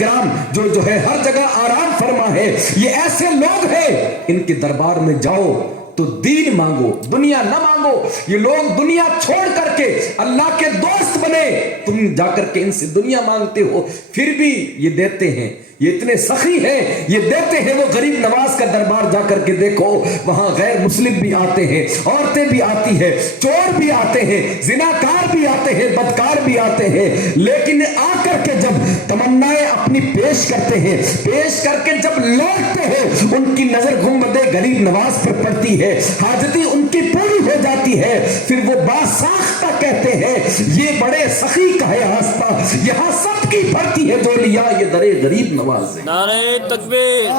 کرام جو ہے ہر جگہ آرام فرما ہے، یہ ایسے لوگ ہیں ان کے دربار میں جاؤ تو دین مانگو، دنیا نہ مانگو۔ یہ لوگ دنیا چھوڑ کر کے اللہ کے دوست بنے، تم جا کر کے ان سے دنیا مانگتے ہو، پھر بھی یہ دیتے ہیں، یہ اتنے سخی ہیں، یہ دیتے ہیں۔ وہ غریب نواز کا دربار جا کر کے دیکھو، وہاں غیر مسلم بھی آتے ہیں، عورتیں بھی آتی ہیں، چور بھی آتے ہیں، زناکار بھی آتے ہیں، بدکار بھی آتے ہیں، لیکن آ کر کے جب تمنائیں اپنی پیش کرتے ہیں، پیش کر کے جب لوٹتے ہیں، ان کی نظر گنبد غریب نواز پر پڑتی ہے، حاجتی ان کی پوری ہو جاتی ہے، پھر وہ باساختہ کہتے ہیں یہ بڑے سخی کا ہے آستہ، یہاں سب کی بھرتی ہے جو لیا یہ در غریب نواز ہے۔ نعرہ تکبیر،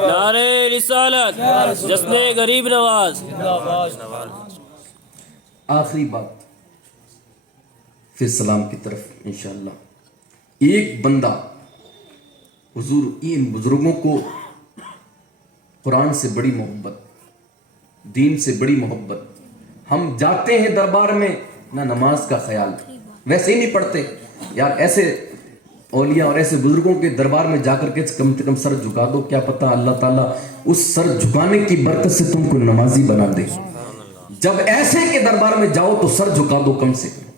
نعرہ رسالت، جشن غریب نواز۔ آخری بات پھر سلام کی طرف انشاءاللہ۔ ایک بندہ حضور ان بزرگوں کو قرآن سے بڑی محبت، دین سے بڑی محبت، ہم جاتے ہیں دربار میں نہ نماز کا خیال، ویسے ہی نہیں پڑھتے یار، ایسے اولیاء اور ایسے بزرگوں کے دربار میں جا کر کے کم سے کم سر جھکا دو، کیا پتہ اللہ تعالیٰ اس سر جھکانے کی برکت سے تم کو نمازی بنا دے۔ جب ایسے کے دربار میں جاؤ تو سر جھکا دو کم سے کم۔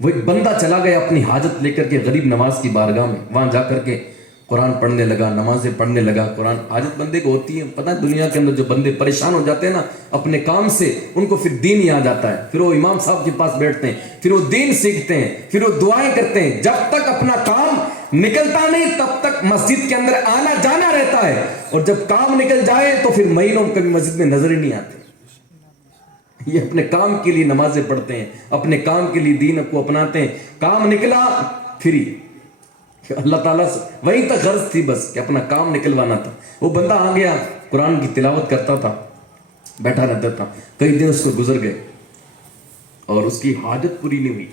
وہ ایک بندہ چلا گیا اپنی حاجت لے کر کے غریب نواز کی بارگاہ میں، وہاں جا کر کے قرآن پڑھنے لگا، نمازیں پڑھنے لگا۔ قرآن حاجت بندے کو ہوتی ہے، پتہ ہے دنیا کے اندر جو بندے پریشان ہو جاتے ہیں نا اپنے کام سے، ان کو پھر دین ہی آ جاتا ہے، پھر وہ امام صاحب کے پاس بیٹھتے ہیں، پھر وہ دین سیکھتے ہیں، پھر وہ دعائیں کرتے ہیں۔ جب تک اپنا کام نکلتا نہیں تب تک مسجد کے اندر آنا جانا رہتا ہے، اور جب کام نکل جائے تو پھر مہینوں کبھی مسجد میں نظر ہی نہیں آتے۔ یہ اپنے کام کے لیے نمازیں پڑھتے ہیں، اپنے کام کے لیے دین کو اپناتے ہیں، کام نکلا پھر اللہ تعالیٰ سے وہیں تک غرض تھی بس کہ اپنا کام نکلوانا تھا۔ وہ بندہ آ گیا، قرآن کی تلاوت کرتا تھا، بیٹھا رہتا تھا، کئی دن اس کو گزر گئے اور اس کی حاجت پوری نہیں ہوئی۔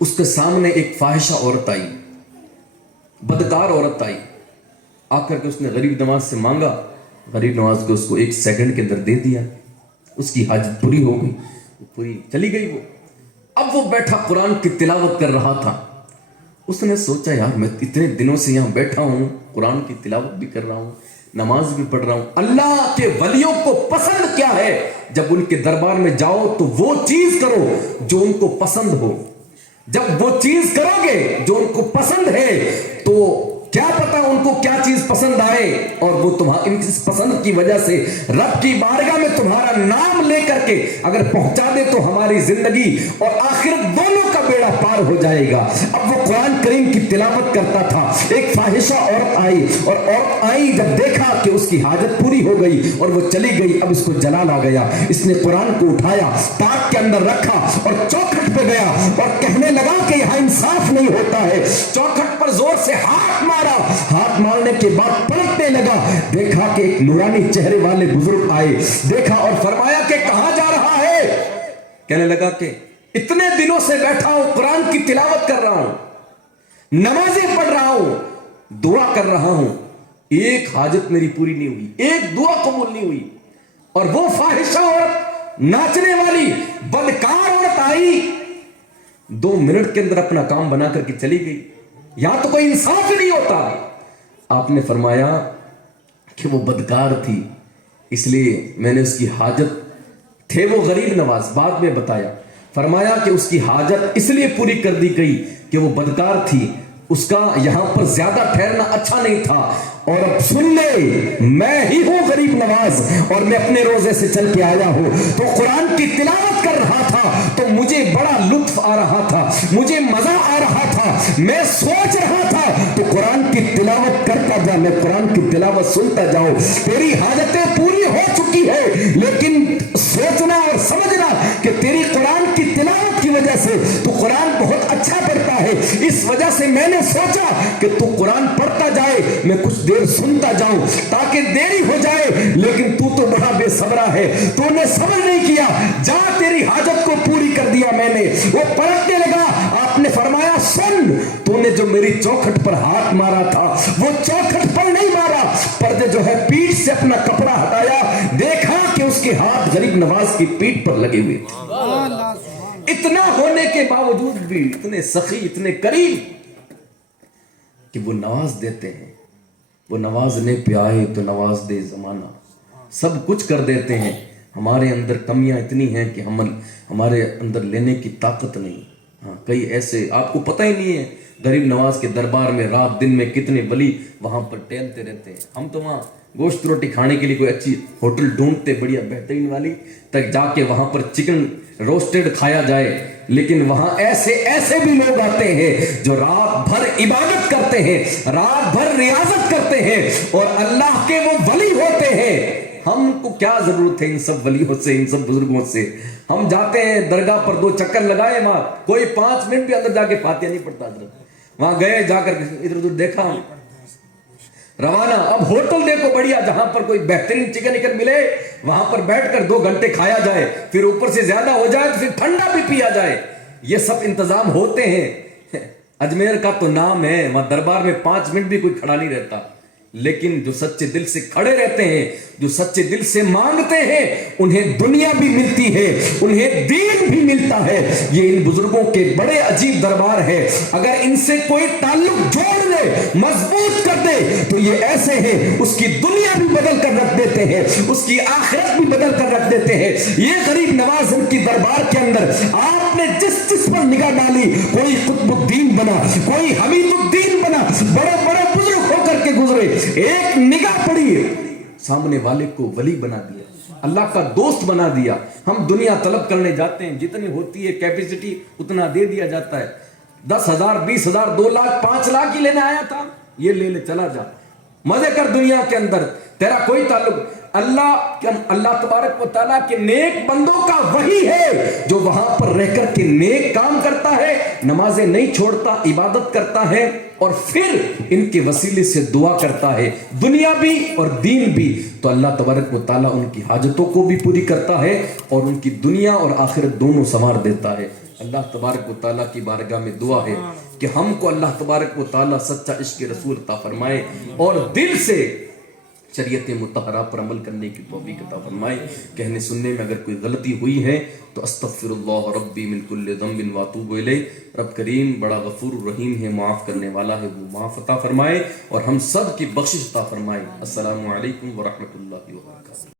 اس کے سامنے ایک فاحشہ عورت آئی، بدکار عورت آئی، آ کر کے اس نے غریب نواز سے مانگا، غریب نواز کو اس کو 1 سیکنڈ کے اندر دے دیا، اس کی حاجت پوری ہو گئی، پوری چلی گئی۔ وہ اب وہ بیٹھا قرآن کی تلاوت کر رہا تھا، اس نے سوچا یار میں اتنے دنوں سے یہاں بیٹھا ہوں، قرآن کی تلاوت بھی کر رہا ہوں، نماز بھی پڑھ رہا ہوں، اللہ کے ولیوں کو پسند کیا ہے؟ جب ان کے دربار میں جاؤ تو وہ چیز کرو جو ان کو پسند ہو۔ جب وہ چیز کرو گے جو ان کو پسند ہے تو کیا پتا ان کو کیا چیز پسند آئے، اور وہ تمہاری اس پسند کی وجہ سے رب کی بارگاہ میں تمہارا نام لے کر کے اگر پہنچا دے تو ہماری زندگی اور آخرت دونوں کا بیڑا پار ہو جائے گا۔ اب وہ قرآن کریم کی تلاوت کرتا تھا، ایک فاحشہ عورت آئی، اور عورت آئی جب دیکھا کہ اس کی حاجت پوری ہو گئی اور وہ چلی گئی، اب اس کو جلال آ گیا، اس نے قرآن کو اٹھایا، تاک کے اندر رکھا اور چوکھٹ پہ گیا اور کہنے لگا کہ یہاں انصاف نہیں ہوتا ہے۔ چوکھٹ پر زور سے ہاتھ مارا، ہاتھ مارنے کے بعد پلٹنے لگا، دیکھا کہ ایک نورانی چہرے والے بزرگ آئے، دیکھا اور فرمایا کہ کہاں جا رہا ہے؟ کہنے لگا کہ اتنے دنوں سے بیٹھا ہوں، قرآن کی تلاوت کر رہا ہوں، نمازیں پڑھ رہا ہوں، دعا کر رہا ہوں، ایک حاجت میری پوری نہیں ہوئی، ایک دعا قبول نہیں ہوئی۔ اور وہ فاحشہ عورت، ناچنے والی بدکار عورت آئی، 2 منٹ کے اندر اپنا کام بنا کر کے چلی گئی۔ یہاں تو کوئی انصاف ہی نہیں ہوتا۔ آپ نے فرمایا کہ وہ بدکار تھی، اس لیے میں نے اس کی حاجت، تھے وہ غریب نواز، بعد میں بتایا، فرمایا کہ اس کی حاجت اس لیے پوری کر دی گئی کہ وہ بدکار تھی، اس کا یہاں پر زیادہ ٹھہرنا اچھا نہیں تھا۔ اور اب سن لے، میں ہی ہوں غریب نواز، اور میں اپنے روزے سے چل کے آیا ہوں، تو قرآن کی تلاوت کر رہا تھا تو مجھے بڑا لطف آ رہا تھا، مجھے مزہ آ رہا تھا، میں سوچ رہا تھا تو قرآن کی تلاوت کرتا جا، میں قرآن کی تلاوت سنتا جاؤں، تیری حاجتیں پوری ہو چکی ہے، لیکن سوچنا اور سمجھنا کہ تیری قرآن کی تلاوت کی وجہ سے تو قرآن بہت اچھا پڑھتا ہے، اس وجہ سے میں نے سوچا کہ تو قرآن پڑھتا جائے، میں کچھ دیر سنتا جاؤں تاکہ دیری ہو جائے، لیکن تو بڑا بے صبرا ہے، تو نے صبر نہیں کیا، جا تیری حاجت کو پوری کر دیا میں نے۔ وہ پلٹنے لگا، آپ نے فرمایا سن، تو نے جو میری چوکھٹ پر ہاتھ مارا تھا وہ چوکھٹ پر نہیں مارا، پردے جو ہے پیٹھ سے اپنا کپڑا ہٹایا، دیکھا کہ اس کے ہاتھ غریب نواز کی پیٹھ پر لگے ہوئے تھے۔ اتنا ہونے کے باوجود بھی اتنے سخی، اتنے کریم، کہ وہ نواز دیتے ہیں. وہ نوازنے پہ آئے تو نواز دے زمانہ. سب کچھ کر دیتے ہیں. ہمارے اندر کمیاں اتنی ہیں کہ ہمارے اندر لینے کی طاقت نہیں. ہاں کئی ایسے آپ کو پتہ ہی نہیں ہے غریب نواز کے دربار میں رات دن میں کتنے ولی وہاں پر ٹہلتے رہتے ہیں. ہم تو وہاں گوشت روٹی کھانے کے لیے کوئی اچھی ہوٹل ڈھونڈتے بڑھیا بہترین والی تک جا کے وہاں پر چکن روسٹڈ کھایا جائے. لیکن وہاں ایسے بھی لوگ آتے ہیں جو رات بھر عبادت کرتے ہیں, رات بھر ریاضت کرتے ہیں اور اللہ کے وہ ولی ہوتے ہیں. ہم کو کیا ضرورت ہے ان سب ولیوں سے, ان سب بزرگوں سے. ہم جاتے ہیں درگاہ پر 2 چکر لگائے, وہاں کوئی 5 منٹ بھی اندر جا کے فاتحہ نہیں پڑھتا. وہاں گئے, جا کر ادھر ادھر دیکھا, روانہ. اب ہوٹل دیکھو بڑھیا جہاں پر کوئی بہترین چکن ملے, وہاں پر بیٹھ کر 2 گھنٹے کھایا جائے, پھر اوپر سے زیادہ ہو جائے تو پھر ٹھنڈا بھی پیا جائے. یہ سب انتظام ہوتے ہیں. اجمیر کا تو نام ہے, وہاں دربار میں 5 منٹ بھی کوئی کھڑا نہیں رہتا. لیکن جو سچے دل سے کھڑے رہتے ہیں, جو سچے دل سے مانگتے ہیں, انہیں دنیا بھی ملتی ہے, انہیں دین بھی ملتا ہے. یہ ان بزرگوں کے بڑے عجیب دربار ہے. اگر ان سے کوئی تعلق جوڑ لے, مضبوط کر دے, تو یہ ایسے ہیں اس کی دنیا بھی بدل کر رکھ دیتے ہیں, اس کی آخرت بھی بدل کر رکھ دیتے ہیں. یہ غریب نواز ان کی دربار کے اندر آپ نے جس پر نگاہ ڈالی, کوئی قطب الدین بنا, کوئی حمید الدین بنا, بڑے بڑے بزرگ ہو کر کے گزرے, ایک نگاہ پڑی, سامنے والے کو ولی بنا دیا, اللہ کا دوست بنا دیا. ہم دنیا طلب کرنے جاتے ہیں, جتنی ہوتی ہے کیپیسٹی اتنا دے دیا جاتا ہے. 10,000 20,000 2 لاکھ 5 لاکھ ہی لینے آیا تھا, یہ لے لے چلا جا, مزے کر دنیا کے اندر, تیرا کوئی تعلق. اللہ تبارک و تعالیٰ کے نیک بندوں کا وہی ہے جو وہاں پر رہ کر کے نیک کام کرتا ہے, نمازیں نہیں چھوڑتا, عبادت کرتا ہے, اور پھر ان کے وسیلے سے دعا کرتا ہے, دنیا بھی اور دین بھی. تو اللہ تبارک و تعالیٰ ان کی حاجتوں کو بھی پوری کرتا ہے اور ان کی دنیا اور آخرت دونوں سنوار دیتا ہے. اللہ تبارک و تعالیٰ کی بارگاہ میں دعا ہے کہ ہم کو اللہ تبارک و تعالیٰ سچا عشق رسول عطا فرمائے اور دل سے شریعت مطہرہ پر عمل کرنے کی توفیق عطا فرمائے. کہنے سننے میں اگر کوئی غلطی ہوئی ہے تو استغفر اللہ ربی من کل ذنب واتوب الیہ. رب کریم بڑا غفور رحیم ہے, معاف کرنے والا ہے, وہ معاف عطا فرمائے اور ہم سب کی بخشش عطا فرمائے. السلام علیکم ورحمۃ اللہ وبرکاتہ.